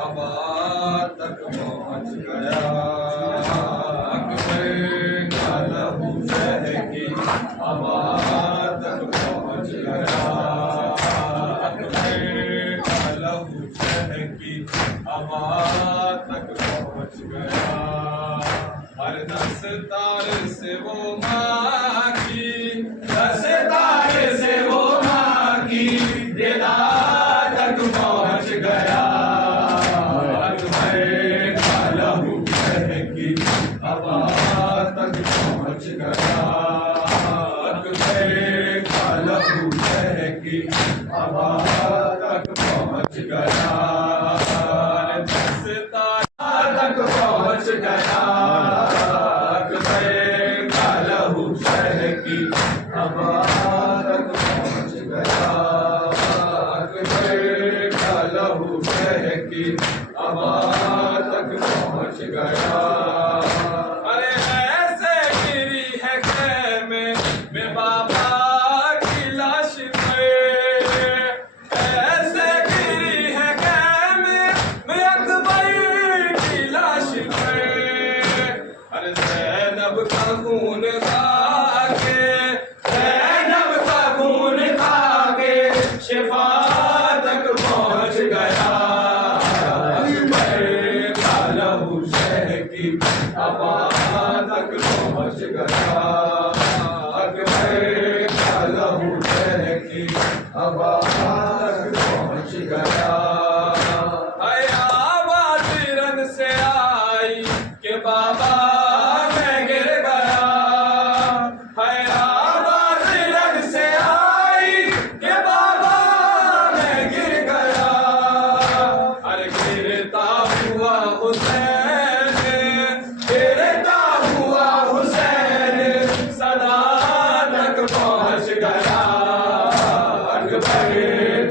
हवा तक पहुँच गया। अकबर का लहू बहकी हवा तक पहुँच गया। अकबर का लहू बहकी हवा तक पहुँच गया। हर 10 तार से वो मांगी, 10 तार से वो मांगी, रिदा तक पहुँच गया। अकबर का लहू बहकी हवा तक पहुँच गया। अकबर का लहू बहकी हवा तक पहुँच गया। 10 तार तक पहुँच गया। अकबर का लहू बहकी हवा तक पहुँच गया। अकबर का लहू बहकी हवा तक पहुँच गया। अरे ऐसे गिरी है खेमे में बाबा की लाश पे, ऐसे गिरी है खेमे में अकबर की लाश पे। अरे ज़ैनब का खून खा के, ज़ैनब का खून खा के शिफा तक पहुँच गया। अकबर का लहू बहकी हवा तक पहुँच गया। अकबर का लहू बहकी हवा तक पहुँच गया। आवाज़ रन से आई कि बाबा मैं गिर गया। आवाज़ रन से आई कि बाबा मैं गिर गया। अरे गिरता हुआ हुसैन, गिरता हुआ हुसैन सदा तक पहुँच गया। अकबर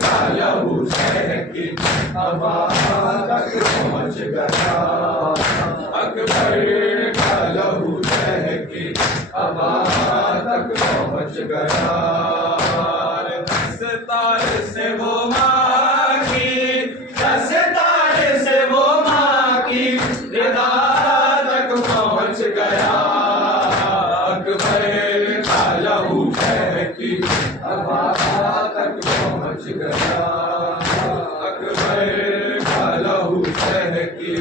का लहू बहकी हवा तक पहुँच गया। अकबर का लहू बहकी हवा तक पहुँच गया। 10 तार से वो मांगी, 10 तार से वो मांगी, रिदा तक पहुँच गया। अकबर का लहू बहकी हवा तक पहुँच गया। अकबर का लहू बहकी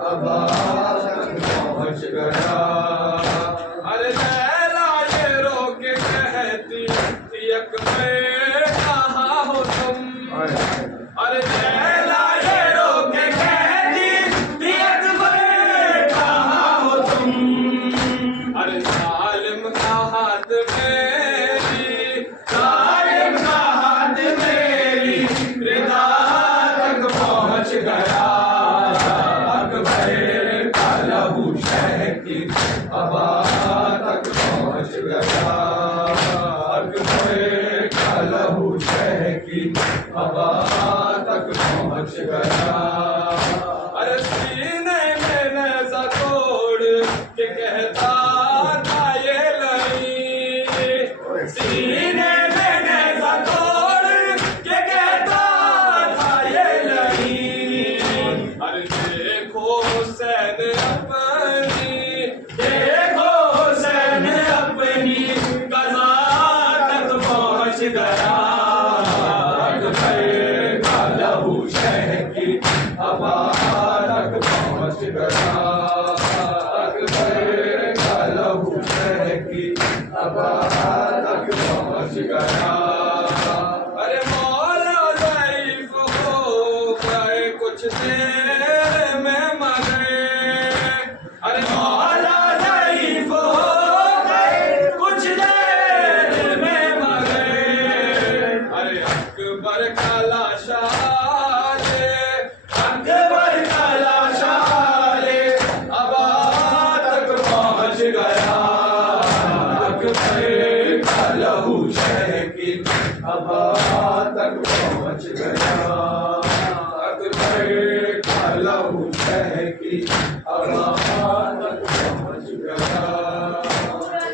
हवा तक पहुँच गया। अरे लैला ये रो के कहती थी अकबर कहाँ हो तुम। अरे लैला ये रो के कहती थी अकबर कहाँ हो तुम। अरे जालिम का हाथ मेरी, जालिम का हाथ मेरी, रिदा तक पहुँच गया। अकबर का लहू बहकी हवा तक पहुँच गया। अकबर का लहू बहकी हवा तक पहुँच गया। अरे सीने में नेज़ा तोड़ के कहता था ये लड़ी, सीने में नेज़ा तोड़ के कहता था ये लड़ी। अरे देखो हुसैन अपनी, देखो हुसैन अपनी कज़ा तक पहुँच गया। अकबर का लहू बहकी हवा तक पहुँच गया। अकबर का लहू बहकी हवा तक पहुँच गया। अरे मौला ज़ईफ़ हो गए कुछ देर में मरे। अरे मौला ज़ईफ़ हो गए कुछ देर में मरे। अरे अकबर का लाशा ले, अकबर का लाशा ले हवा तक पहुँच गया। अकबर का लहू बहकी हवा तक पहुँच गया। अकबर का लहू बहकी हवा